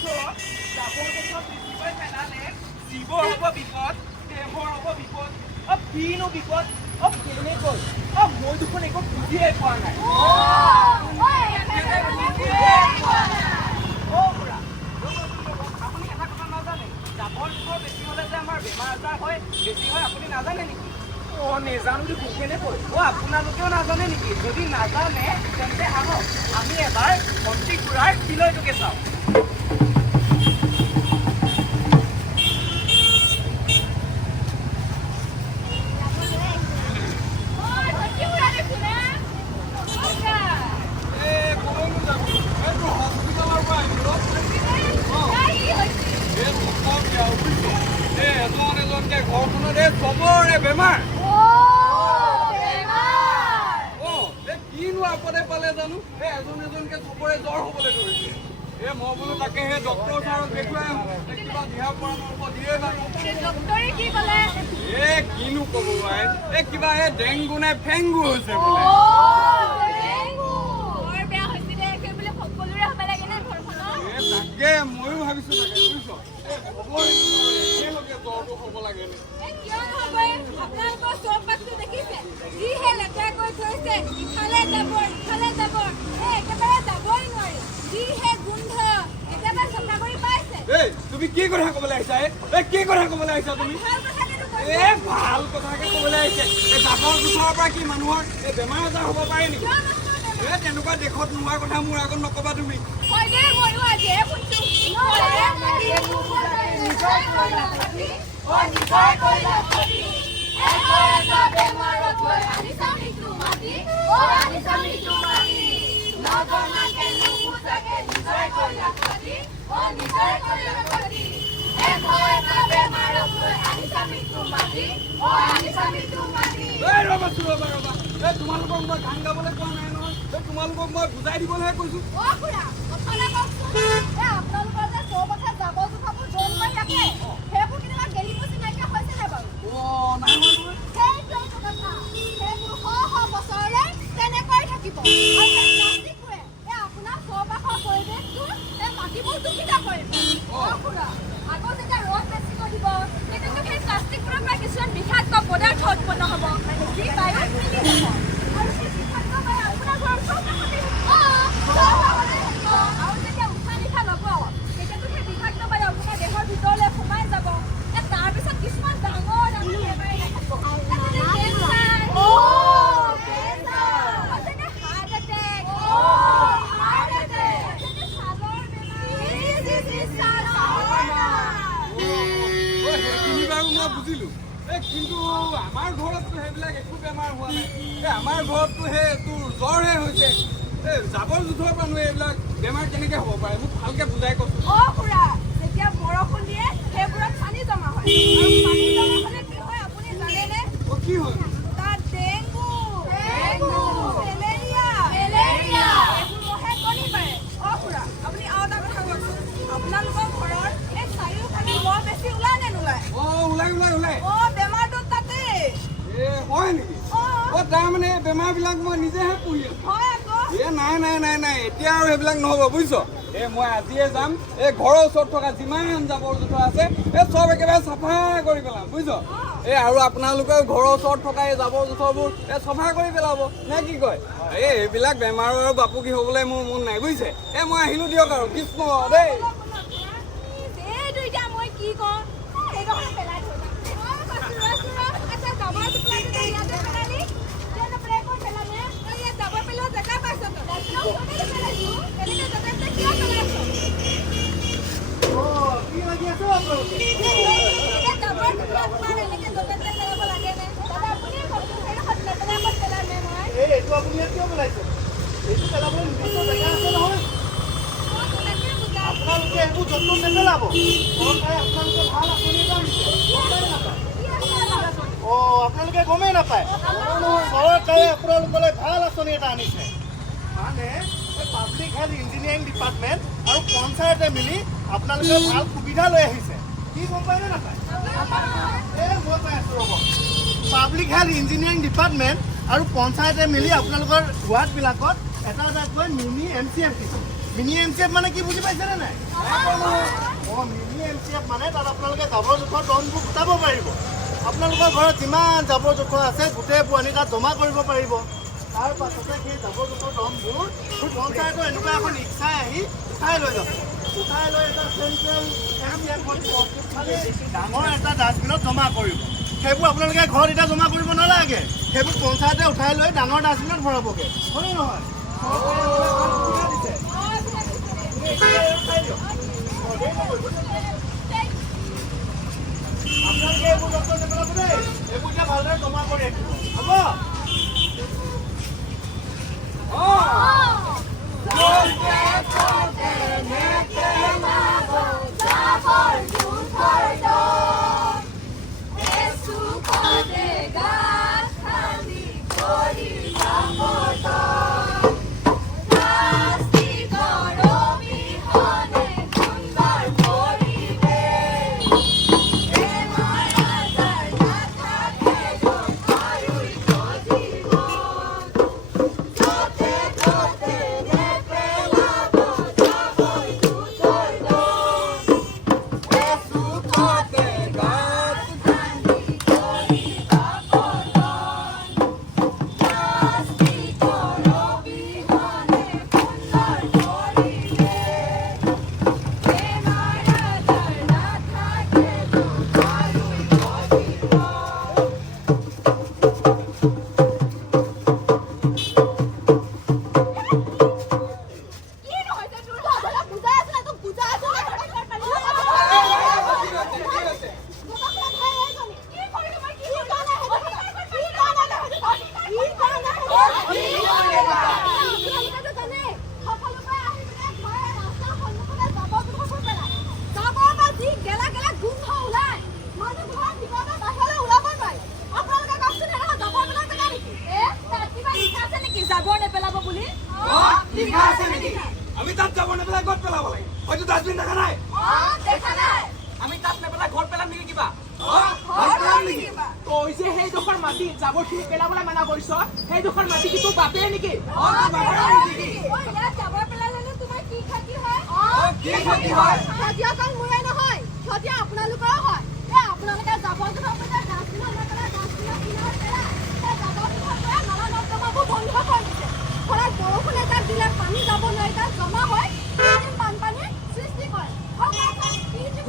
জাবৰ জোঁথৰ বেছিকৈ পেলালে জীৱৰ হ'ব বিপদ, দেহৰ হ'ব বিপদ। কিনো বিপদ? কেনেকৈ? মই দেখোন একো বুজিয়ে পোৱা নাই। আপুনি এটা কথা নাজানে? জাবৰ জোঁথৰ বেছি হ'লে যে আমাৰ বেমাৰ আজাৰ হয়, বেছি হয় আপুনি নাজানে নেকি? নেজানো দেখোন। কেনেকৈ? আপোনালোকেও নাজানে নেকি? যদি নাজানে তেন্তে আহক আমি এবাৰ ভণ্টি খুৰাৰ বিলয়টোকে চাওঁ। ঘৰখনত চবৰে বেমাৰ। কিনো আপদে পালে জানো এজন এজনকে চবৰে জ্বৰ হবলৈ ধৰিছে। মই বোলো তাকে সেই ডক্টৰ ছাৰক দেখুৱাই কিবা দিহা পৰামৰ্শ দিয়ে জানো। কিনো কব কিবা ডেংগু নে ফেংগু হৈছে বোলে। তাকে ময়ো ভাবিছো তাকে বুজিছ জ্বৰটো হ'ব লাগে তুমি কি কথা কবলৈ আহিছা? কি কথা কবলৈ আহিছা তুমি? ভাল কথাকে কবলৈ আহিছে। জাবৰ জোঁথৰৰ পৰা কি মানুহৰ বেমাৰ আজাৰ হ'ব পাৰে নেকি? তেনেকুৱা দেশত নোহোৱাৰ কথা মোৰ আগত নকবা তুমি। তোমালোকক মই গান গাবলৈ কোৱা নাই নহয়, তোমালোকক মই বুজাই দিবলৈহে কৈছো। বিষাক্ত পদাৰ্থ উৎপন্ন হ'ব যি বায়ুত মিলি যাব আৰু সেই বিষাক্ত বায়ু আপোনাৰ ঘৰৰ আৰু যেতিয়া উশাহ নিশাহ ল'ব তেতিয়াতো সেই বিষাক্ত বায়ু আপোনাৰ দেহৰ ভিতৰলৈ সোমাই যাব। তাৰপিছত কিছুমান ডাঙৰ ডাঙৰ বেমাৰী বুজিলো কিন্তু আমাৰ ঘৰততো সেইবিলাক একো বেমাৰ হোৱা নাই। আমাৰ ঘৰততো সেই তোৰ জ্বৰহে হৈছে। জাবৰ জোঁথৰ পৰা এইবিলাক বেমাৰ কেনেকে হ'ব পাৰে মোক ভালকে বুজাই কচোন। খুৰা যেতিয়া বৰষুণ দিয়ে সেইবোৰত পানী জমা হয় আৰু পানী জমা হ'লে কি হয় আপুনি জানেনে? কি হয়? তাত ডেংগু, মেলেৰিয়া এইবোৰ মহে কণী পাৰে। খুৰা আপুনি আৰু এটা কথা কওকচোন, আপোনালোকৰ ঘৰৰ এই চাৰিওফালে মহ বেছি ওলাই নে নোলায়? ওলাই বেমাৰটো তাতে হয় নেকি? তাৰমানে বেমাৰ বিলাক মই নিজেহে পুহি আছো। নাই এতিয়া আৰু সেইবিলাক নহ'ব বুজিছ। মই আজিয়ে যাম ঘৰৰ ওচৰত থকা যিমান জাবৰ জোঁথৰ আছে চব একেবাৰে চাফা কৰি পেলাম বুজিছ। আৰু আপোনালোকেও ঘৰৰ ওচৰত থকা এই জাবৰ জোঁথৰবোৰ চাফা কৰি পেলাব নে কি কয়? এইবিলাক বেমাৰৰ আৰু বাপুকি হ'বলৈ মোৰ মন নাই বুজিছে। মই আহিলো দিয়ক আৰু কৃষ্ণ দেই। মই কি কওঁ এইটো আপুনি ইয়াত কিয় পেলাইছে? এইটো পেলাবলৈ নিৰ্দিষ্ট জেগা আছে নহয়। আপোনালোকে এইবোৰ যত্ন নেপেলাব। চৰকাৰে আপোনালোকে ভাল আঁচনি এটা আনিছে, গমেই নাপায়। আপোনালোকে গমেই নাপায়। চৰকাৰে আপোনালোকলৈ ভাল আঁচনি এটা আনিছে, মানে পাব্লিক হেল্থ ইঞ্জিনিয়াৰিং ডিপাৰ্টমেণ্ট আৰু পঞ্চায়তে মিলি আপোনালোকে ভাল সুবিধা লৈ আহিছে। কি গম পায় নে নাপায়? মই পাই আছো ৰ'ব। পাব্লিক হেল্থ ইঞ্জিনিয়াৰিং ডিপাৰ্টমেণ্ট আৰু পঞ্চায়তে মিলি আপোনালোকৰ ৱাৰ্ডবিলাকত এটা এটাকৈ মিনি MCM দিছে। মিনি MCF মানে কি বুজি পাইছেনে নাই? মিনি MCF মানে তাত আপোনালোকে জাবৰ জোঁথৰ দমবোৰ গোটাব পাৰিব। আপোনালোকৰ ঘৰত যিমান জাবৰ জোঁথৰ আছে গোটেইবোৰ আনি তাত জমা কৰিব পাৰিব। তাৰ পাছতে সেই জাবৰ জোঁথৰ দমবোৰ পঞ্চায়তৰ এনেকুৱা এখন ৰিক্সাই আহি উঠাই লৈ যাব। উঠাই লৈ এটা চেণ্ট্ৰেল ডাঙৰ এটা ডাষ্টবিনত জমা কৰিব। সেইবোৰ আপোনালোকে ঘৰত এতিয়া জমা কৰিব নালাগে, সেইবোৰ পঞ্চায়তে উঠাই লৈ ডাঙৰ ডাষ্টবিনত ভৰাবগৈ, হয়নে নহয়? আপোনালোকে এইবোৰ যত্ন নেপেলাব দেই, এইবোৰ এতিয়া ভালদৰে জমা কৰি ৰাখিব, হ'ব? আমি তাত যাব নেপেলাই ঘৰত পেলাব লাগে, হয়তো ডাষ্টবিন দেখা নাই। আমি তাত নেপেলাই ঘৰত পেলাম নেকি কিবা? তই যে সেইডোখৰ মাটি জাবৰখিনি পেলাবলৈ মানা কৰিছ, সেইডোখৰ মাটি কি তোৰ বাপে নেকি? আপোনালোকৰো হয়। আপোনালোকে জাবৰ জোঁথৰ বন্ধ কৰি দিছে। ফলত বৰষুণ এজাক দিলে পানী যাব নোৱাৰি, তাত জমা হয়, বানপানীৰ সৃষ্টি কৰে।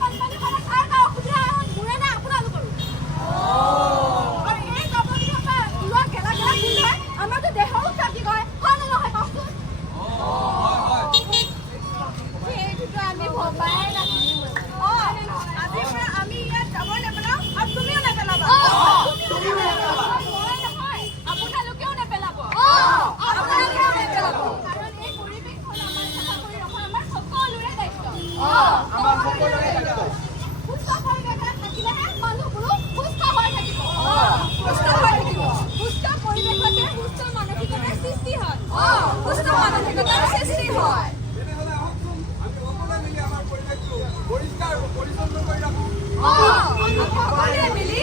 বানপানী হ'লে কাৰ কাৰ অসুবিধা মোৰে নে আপোনালোকৰো? আৰু এই জাবৰ জোঁথৰ ওলোৱা গেলা গেলা গোন্ধাই আমাৰতো দেহৰো ক্ষতি কৰে, হয় নে নহয় কওকচোন? সেইটোতো আমি ভবাই নাছিলো। আজিৰ পৰা আমি ইয়াত জাবৰ নেপেলাওঁ আৰু তুমিও নেপেলাবা। আপোনালোকেও নেপেলাব। কাৰণ এই পৰিৱেশখন আমাৰ চাফা কৰি ৰখা আমাৰ সকলোৰে দায়িত্ব। সুস্থ পৰিৱেশ থাকিলেহে মানুহবোৰো সুস্থ হৈ থাকিব। সুস্থ পৰিৱেশতে সুস্থ মানসিকতাৰ সৃষ্টি হয়। সুস্থ মানসিকতাৰ সৃষ্টি হয়। তেনেহ'লে আহকচোন, আমি সকলোৱে মিলি আমাৰ পৰিৱেশটো পৰিষ্কাৰ পৰিচ্ছন্ন কৰি ৰাখোঁ। আমি সকলোৱে মিলি